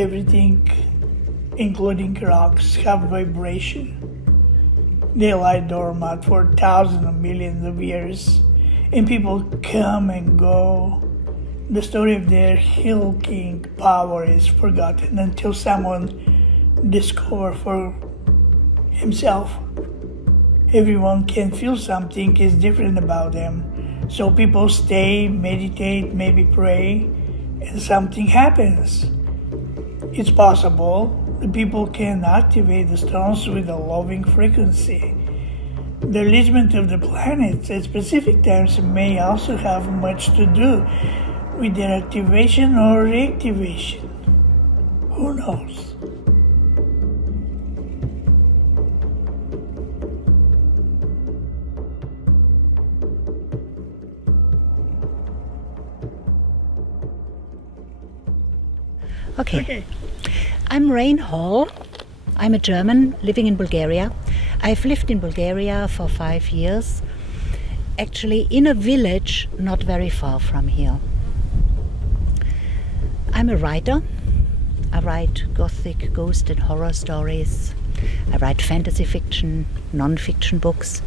everything, including rocks, have vibration. They lie dormant for thousands of millions of years, and people come and go. The story of their healing power is forgotten until someone discovers for himself. Everyone can feel something is different about them. So people stay, meditate, maybe pray, and something happens. It's possible that people can activate the stones with a loving frequency. The alignment of the planets at specific times may also have much to do with their activation or reactivation. Who knows? Okay. I'm Rain Hall. I'm a German living in Bulgaria. I've lived in Bulgaria for 5 years, actually in a village not very far from here. I'm a writer. I write gothic, ghost and horror stories. I write fantasy fiction, non-fiction books.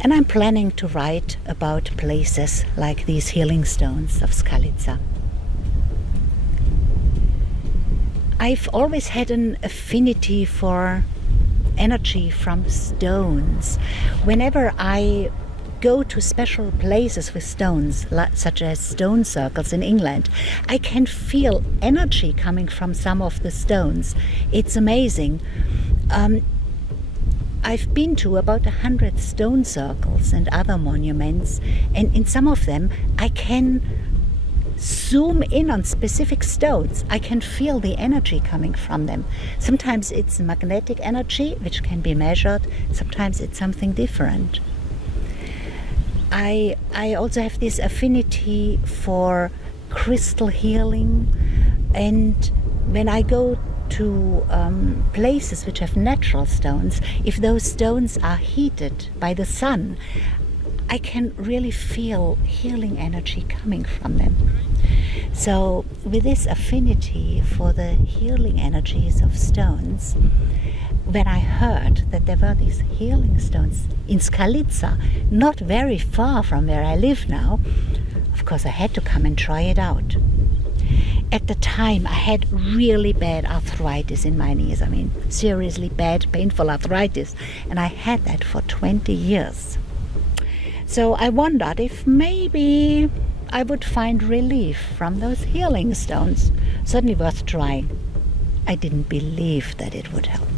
And I'm planning to write about places like these healing stones of Skalica. I've always had an affinity for energy from stones. Whenever I go to special places with stones, such as stone circles in England, I can feel energy coming from some of the stones. It's amazing. I've been to about 100 stone circles and other monuments, and in some of them I can zoom in on specific stones. I can feel the energy coming from them. Sometimes it's magnetic energy, which can be measured. Sometimes it's something different. I also have this affinity for crystal healing, and when I go to places which have natural stones, if those stones are heated by the sun, I can really feel healing energy coming from them. So with this affinity for the healing energies of stones, when I heard that there were these healing stones in Skalica, not very far from where I live now, of course I had to come and try it out. At the time I had really bad arthritis in my knees. I mean, seriously bad, painful arthritis, and I had that for 20 years. So I wondered if maybe I would find relief from those healing stones. Certainly worth trying. I didn't believe that it would help.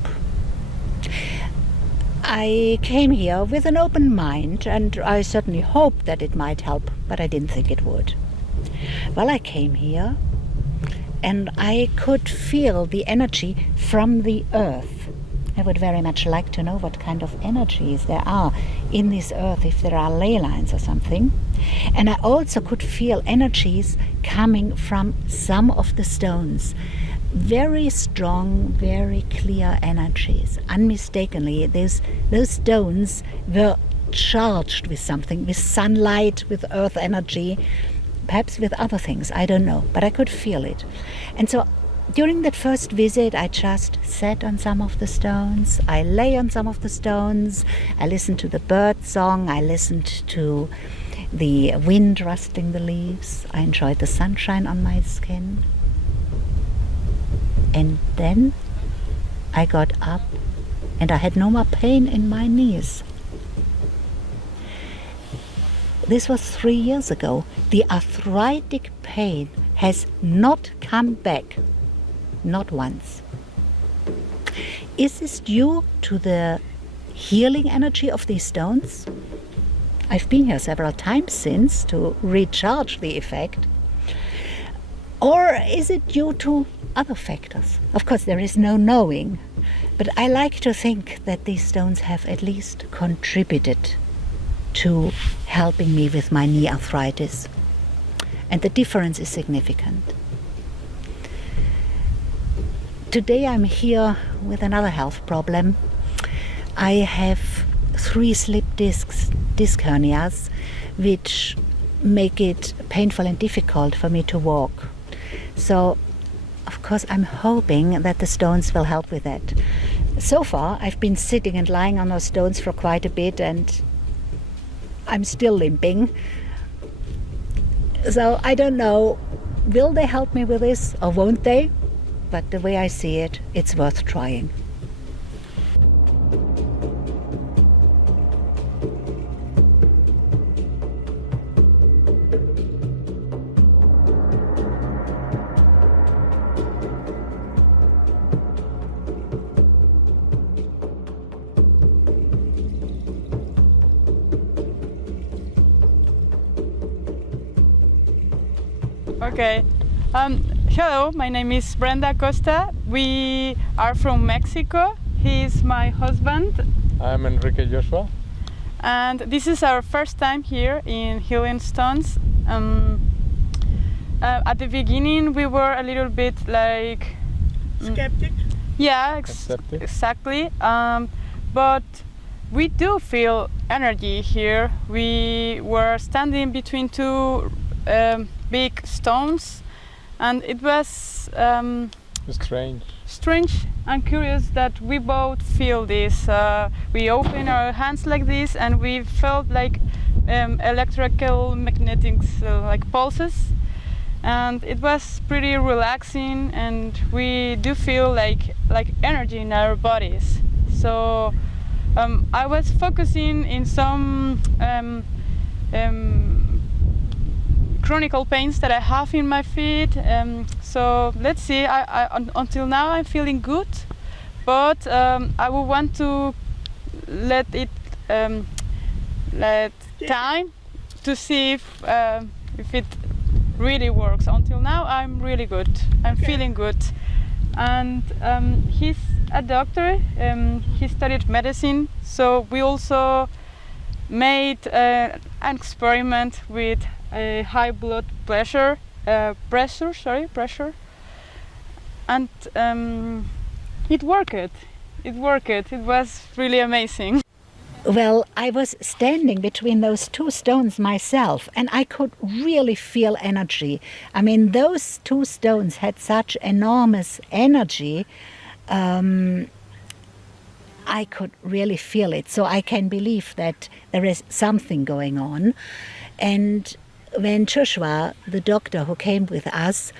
I came here with an open mind, and I certainly hoped that it might help, but I didn't think it would. Well, I came here, and I could feel the energy from the earth. I would very much like to know what kind of energies there are in this earth, if there are ley lines or something. And I also could feel energies coming from some of the stones. Very strong, very clear energies. Unmistakably, those stones were charged with something, with sunlight, with earth energy, perhaps with other things, I don't know, but I could feel it. And so during that first visit, I just sat on some of the stones, I lay on some of the stones, I listened to the bird song, I listened to the wind rustling the leaves, I enjoyed the sunshine on my skin. And then I got up and I had no more pain in my knees. This was 3 years ago. The arthritic pain has not come back. Not once. Is this due to the healing energy of these stones? I've been here several times since to recharge the effect. Or is it due to other factors? Of course, there is no knowing, but I like to think that these stones have at least contributed to helping me with my knee arthritis. And the difference is significant. Today I'm here with another health problem. I have 3 slip disc hernias, which make it painful and difficult for me to walk. So of course, I'm hoping that the stones will help with that. So far, I've been sitting and lying on those stones for quite a bit, and I'm still limping. So I don't know, will they help me with this or won't they? But the way I see it, it's worth trying. Okay. Hello, my name is Brenda Costa. We are from Mexico. He is my husband. I'm Enrique Joshua. And this is our first time here in Healing Stones. At the beginning we were a little bit like... Skeptic? Yeah, Skeptic. exactly. But we do feel energy here. We were standing between two big stones, and it was strange and curious that we both feel this. We open our hands like this, and we felt like electrical magnetics, like pulses, and it was pretty relaxing, and we do feel like energy in our bodies. So I was focusing in some chronic pains that I have in my feet. So let's see. Until now I'm feeling good, but I would want to let time to see if it really works. Until now I'm really good. I'm feeling good, and he's a doctor. He studied medicine, so we also made an experiment with high blood pressure, and it worked. It was really amazing. Well, I was standing between those two stones myself, and I could really feel energy. I mean, those two stones had such enormous energy. I could really feel it, so I can believe that there is something going on. And when Joshua, the doctor who came with us,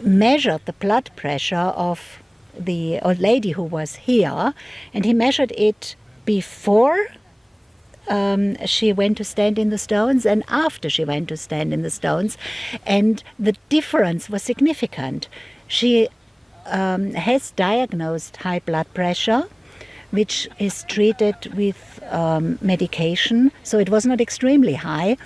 measured the blood pressure of the old lady who was here, and he measured it before she went to stand in the stones and after she went to stand in the stones, and the difference was significant. She has diagnosed high blood pressure, which is treated with medication. So it was not extremely high,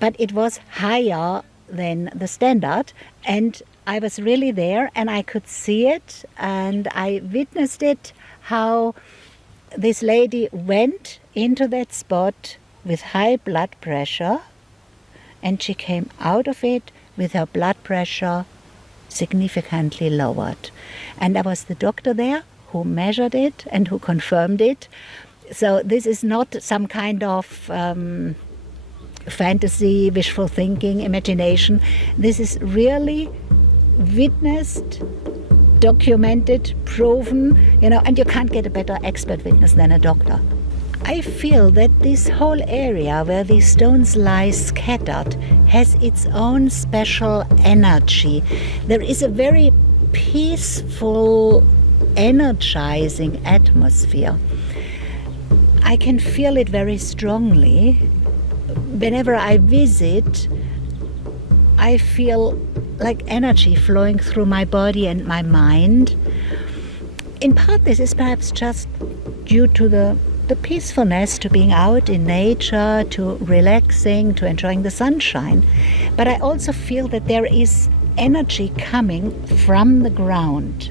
but it was higher than the standard. And I was really there, and I could see it, and I witnessed it, how this lady went into that spot with high blood pressure, and she came out of it with her blood pressure significantly lowered. And there was the doctor there who measured it and who confirmed it. So this is not some kind of fantasy, wishful thinking, imagination. This is really witnessed, documented, proven, and you can't get a better expert witness than a doctor. I feel that this whole area where these stones lie scattered has its own special energy. There is a very peaceful, energizing atmosphere. I can feel it very strongly. Whenever I visit, I feel like energy flowing through my body and my mind. In part, this is perhaps just due to the peacefulness, to being out in nature, to relaxing, to enjoying the sunshine. But I also feel that there is energy coming from the ground.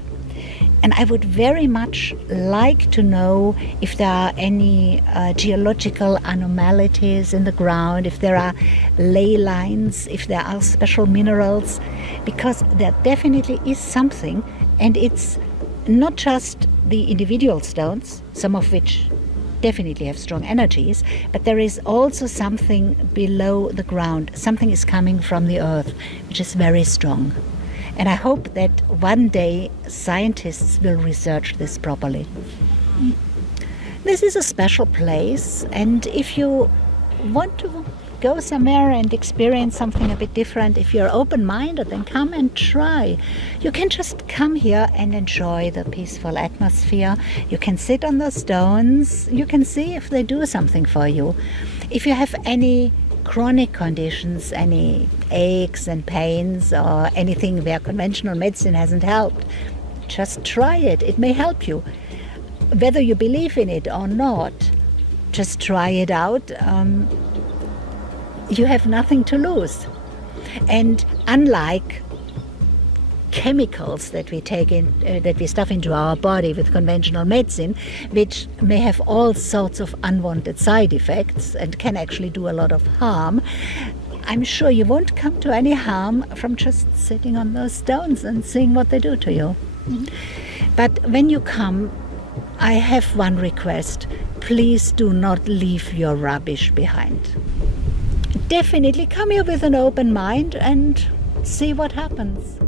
And I would very much like to know if there are any geological anomalies in the ground, if there are ley lines, if there are special minerals, because there definitely is something, and it's not just the individual stones, some of which definitely have strong energies, but there is also something below the ground. Something is coming from the earth, which is very strong. And I hope that one day scientists will research this properly. This is a special place, and if you want to go somewhere and experience something a bit different, if you're open-minded, then come and try. You can just come here and enjoy the peaceful atmosphere. You can sit on the stones. You can see if they do something for you. If you have any chronic conditions, any aches and pains, or anything where conventional medicine hasn't helped, just try it. It may help you. Whether you believe in it or not, just try it out. You have nothing to lose. And unlike chemicals that we take in, that we stuff into our body with conventional medicine, which may have all sorts of unwanted side effects and can actually do a lot of harm, I'm sure you won't come to any harm from just sitting on those stones and seeing what they do to you. But when you come, I have one request. Please do not leave your rubbish behind. Definitely come here with an open mind and see what happens.